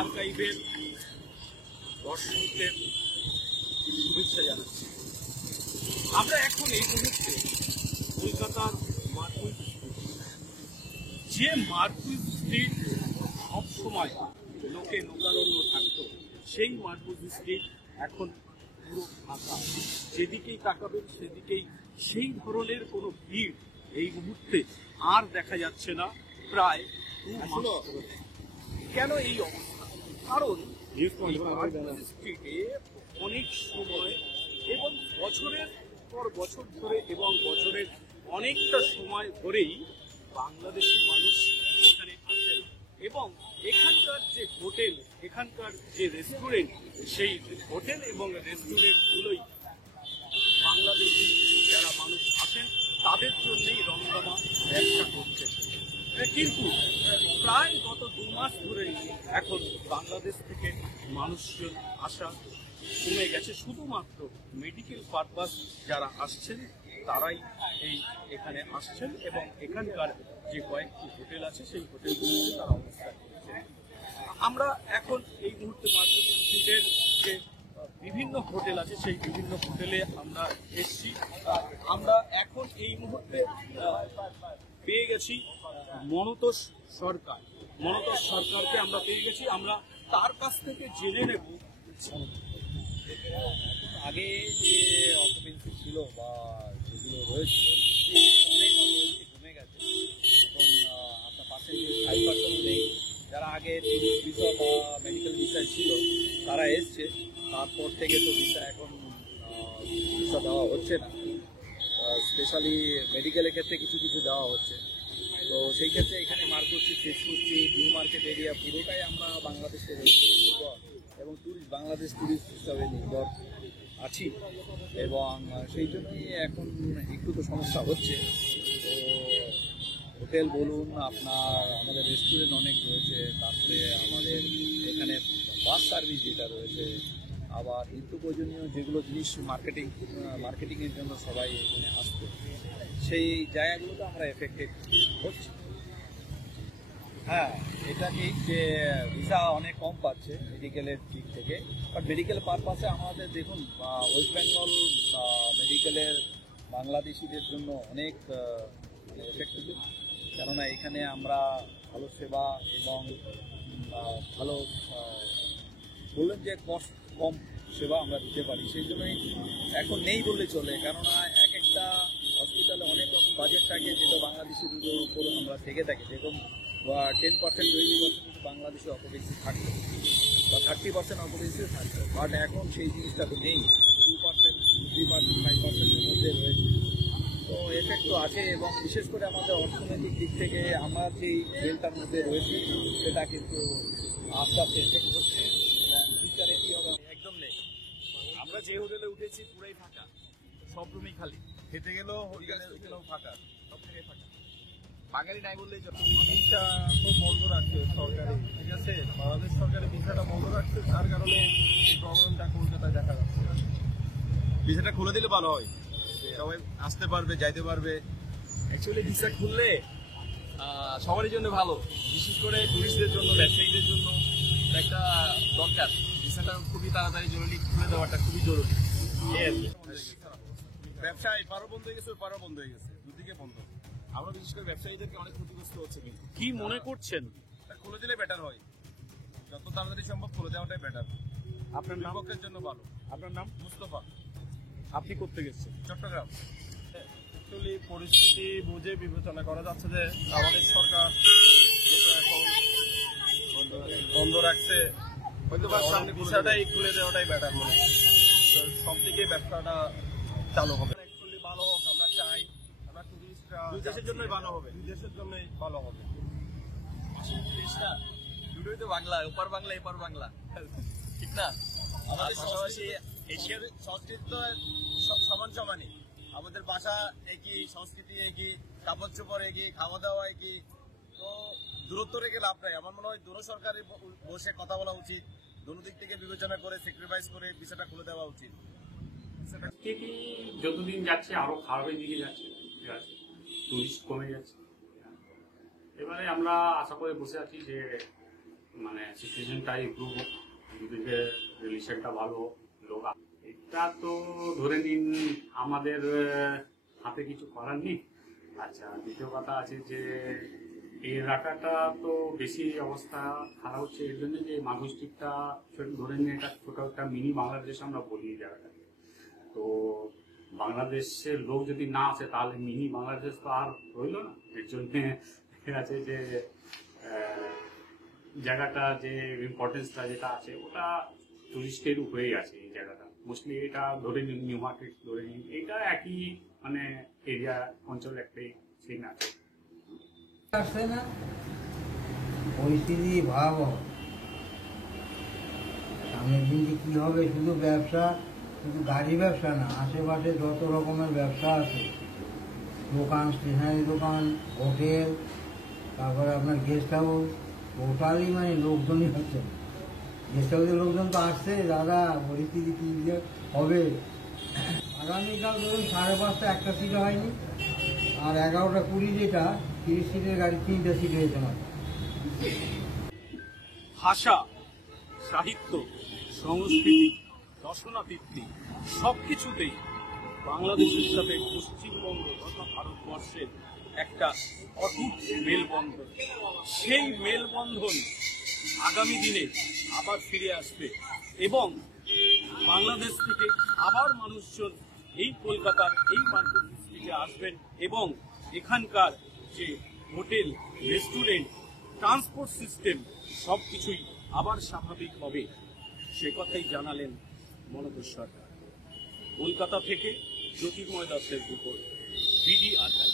আর্কাইভের দর্শকদের শুভেচ্ছা জানাচ্ছি। আমরা এখন এই মুহূর্তে কলকাতার মার্কুইস স্ট্রিট, যে মার্কুইস স্ট্রিট সবসময় লোকে লোকারণ্য থাকতো, সেই মার্কুইস স্ট্রিট এখন পুরো ফাঁকা। যেদিকেই তাকাবেন সেদিকেই সেই ধরনের কোনো ভিড় এই মুহূর্তে আর দেখা যাচ্ছে না। প্রায় 2 মাস। কেন এই অবস্থা? কারণ স্ট্রিটে অনেক সময় এবং বছরের পর বছর ধরে এবং বছরের অনেকটা সময় ধরেই বাংলাদেশি মানুষ এখানে আসেন এবং এখানকার যে হোটেল, এখানকার যে রেস্টুরেন্ট, সেই হোটেল এবং রেস্টুরেন্টগুলোই বাংলাদেশি যারা মানুষ আসেন তাদের জন্যই রমরমা ব্যবসা করছেন। কিন্তু প্রায় গত 2 মাস ধরে এখন বাংলাদেশ থেকে মানুষজন আসা কমে গেছে। শুধুমাত্র মেডিকেল পারপাস যারা আসছেন তারাই এখানে আসছেন এবং এখানকার যে কয়েকটি হোটেল আছে সেই হোটেলগুলোতে তারা অবস্থান করছেন। আমরা এখন এই মুহূর্তে মার্কুইস স্ট্রিটের যে বিভিন্ন হোটেল আছে সেই বিভিন্ন হোটেলে আমরা এসছি। আমরা এখন এই মুহূর্তে পেয়ে গেছি মনতোষ সরকার। মনতোষ সরকারকে আমরা পেয়ে গেছি। আমরা তার কাছ থেকে জেনে নেব আগে যে অকুপেন্সি ছিল বা যেগুলো রয়েছিল অনেক অকুপেন্সি কমে গেছে। এখন আপনার পার্সেন্টেজ 5% নেই। যারা আগে ভিসা বা মেডিকেল ভিসা ছিল তারা এসছে, তারপর থেকে তো ভিসা এখন ভিসা দেওয়া হচ্ছে না। স্পেশালি মেডিকেলের ক্ষেত্রে কিছু কিছু দেওয়া হচ্ছে। তো সেই ক্ষেত্রে এখানে Marquis street, Sheshpur street, new market area পুরোটাই আমরা বাংলাদেশের নির্ভর এবং বাংলাদেশ ট্যুরিস্ট হিসাবে নির্ভর আছি এবং সেই জন্যই এখন একটু তো সমস্যা হচ্ছে। তো হোটেল বলুন, আপনার আমাদের রেস্টুরেন্ট অনেক রয়েছে, তারপরে আমাদের এখানে বাস সার্ভিস যেটা রয়েছে, আবার নিত্য প্রয়োজনীয় যেগুলো জিনিস মার্কেটিংয়ের জন্য সবাই এখানে আসতো, সেই জায়গাগুলোতে আমরা এফেক্টেড হচ্ছে। হ্যাঁ, এটা ঠিক যে ভিসা অনেক কম পাচ্ছে মেডিকেলের দিক থেকে, বাট মেডিকেল পারপাসে আমাদের দেখুন ওয়েস্ট বেঙ্গল মেডিকেলের বাংলাদেশিদের জন্য অনেক এফেক্টেবল। কেননা এখানে আমরা ভালো সেবা এবং ভালো বললেন যে কস্ট কম সেবা আমরা দিতে পারি, সেই জন্যই এখন নেই বললে চলে। কেননা এক একটা হসপিটালে অনেক রকম বাজেট থাকে, যেটা বাংলাদেশের উপর আমরা থেকে থাকি। যেরকম 10% 20% বাংলাদেশে অকুপেন্সি থাকতো বা 30% অকুপেন্সিও থাকতো, বাট এখন সেই জিনিসটা তো নেই। 2%, 3%, 5%-এর মধ্যে রয়েছে। তো এফেক্ট তো আছে এবং বিশেষ করে আমাদের অর্থনৈতিক দিক থেকে আমরা যেই রেলটার মধ্যে রয়েছে সেটা কিন্তু আস্তে আস্তে এফেক্ট হচ্ছে এবং ফিউচারে কী হবে একদম নেই। আমরা যে হোটেলে উঠেছি পুরাই ফাঁকা, সব রুমই খালি। খেতে গেলেও হোটেলেও ফাঁকা, সব থেকে ফাঁকা। বাঙালি নাই বললেই চলে। ভিসা তো বন্ধ রাখছে সরকারি, ঠিক আছে, বাংলাদেশ সরকারি ভিসাটা বন্ধ রাখছে, তার কারণে এই প্রবলেমটা কলকাতায় দেখা যাচ্ছে। ভিসাটা খুলে দিলে ভালো হয়, সবাই আসতে পারবে, যাইতে পারবে। অ্যাকচুয়ালি ভিসা খুললে সবারই জন্য ভালো, বিশেষ করে টুরিস্টদের জন্য, ব্যবসায়ীদের জন্য একটা দরকার। ভিসাটা খুবই তাড়াতাড়ি জরুরি, খুলে দেওয়াটা খুবই জরুরি। ব্যবসা এপারও বন্ধ হয়ে গেছে, ওপারও বন্ধ হয়ে গেছে, দুদিকে বন্ধ। আমরা বিশেষ করে ব্যবসায়ীদেরকে অনেক ক্ষতিগ্রস্ত হচ্ছে। কিন্তু কি মনে করছেন? খুলে দিলে বেটার হয়, যত তাড়াতাড়ি সম্ভব খুলে দেওয়াটাই বেটার। আপনার নাম? পক্ষের জন্য ভালো। আপনার নাম? মুস্তফা। আপনি করতে গেছেন? চট্টগ্রাম। অ্যাকচুয়ালি পরিস্থিতি বুঝে বিবেচনা করা যাচ্ছে যে আমাদের সরকার যেটা এখন বন্ধ রাখছে, হয়তো বা ভিসাটাই খুলে দেওয়াটাই বেটার মনে হয়। তো সব থেকে ব্যবসাটা চালু হবে। অ্যাকচুয়ালি ভালো হোক আমরা চাই, আমরা টুরিস্টরা দুই দেশের জন্যই ভালো হবে। দুই দেশের জন্যই ভালো হবে। দুটোই তো বাংলা, ওপার বাংলা এপার বাংলা, ঠিক না? আমাদের পাশাপাশি এশিয়ার সংস্কৃতি তো সমান সমানই। আমাদের ভাষা একই, সংস্কৃতি একই, কাপড় চোপড় একই, খাওয়া দাওয়া একই। তো দূরত্ব রেখে লাভ নাই। আমার মনে হয় দুটো সরকারের বসে কথা বলা উচিত, দুটো দিক থেকে বিবেচনা করে স্যাক্রিফাইস করে ভিসাটা খুলে দেওয়া উচিত। পরিস্থিতি যতদিন যাচ্ছে আরো খারাপের দিকে যাচ্ছে, ঠিক আছে, টুরিস্ট কমে যাচ্ছে। এবারে আমরা আশা করে বসে আছি যে মানে সিচুয়েশনটা ইমপ্রুভ হোক, দুদিকে রিলেশনটা ভালো হোক, লোক এটা তো ধরে নিন আমাদের হাতে কিছু করার নেই। আচ্ছা, দ্বিতীয় কথা আছে যে এই এলাকাটা তো বেশি অবস্থা খারাপ হচ্ছে এর জন্য যে মানুষ ঠিকটা ধরে নিন এটা ছোট একটা মিনি বাংলাদেশ আমরা বলি এই জায়গাটাকে। তো বাংলাদেশের লোক যদি না আসে তাহলে মিনি বাংলাদেশ তো আর রইল না। এর জন্যে আছে যে জায়গাটা যে ইম্পর্টেন্সটা যেটা আছে ওটা টুরিস্টের উপরেই আছে এই জায়গাটা। মোস্টলি এটা ধরে নিন নিউ মার্কেট ধরে নিন, এটা একই মানে এরিয়া অঞ্চল একটাই সিন আছে। আসছে না পরিস্থিতি ভয়াবহ। সামনের দিন যে কী হবে, শুধু ব্যবসা, শুধু গাড়ি ব্যবসা না, আশেপাশে যত রকমের ব্যবসা আছে, দোকান, স্টেশনারি দোকান, হোটেল, তারপরে আপনার গেস্ট হাউস, টোটালি মানে লোকজনই হচ্ছে। গেস্ট হাউসের লোকজন তো আসছে, দাদা পরিস্থিতি কী যে হবে। আগামীকাল ধরুন 5:30 একটা সিট হয়নি, আর 11:20 যেটা 30 সিটের গাড়ি 3টে সিট হয়েছে মাত্র। ভাষা, সাহিত্য, সংস্কৃতি, দর্শনাতীর্থি সবকিছুতেই বাংলাদেশের সাথে পশ্চিমবঙ্গ তথা ভারতবর্ষের একটা অটুট মেলবন্ধন। সেই মেলবন্ধন আগামী দিনে আবার ফিরে আসবে এবং বাংলাদেশ থেকে আবার মানুষজন এই কলকাতার এই মার্কেট স্ট্রিটে আসবেন এবং এখানকার যে হোটেল, রেস্টুরেন্ট, ট্রান্সপোর্ট সিস্টেম সবকিছুই আবার স্বাভাবিক হবে, সে কথাই জানালেন মনোজ সরকার। কলকাতা থেকে জ্যোতির্ময় দাসের রিপোর্ট, বিডি আর্কাইভ।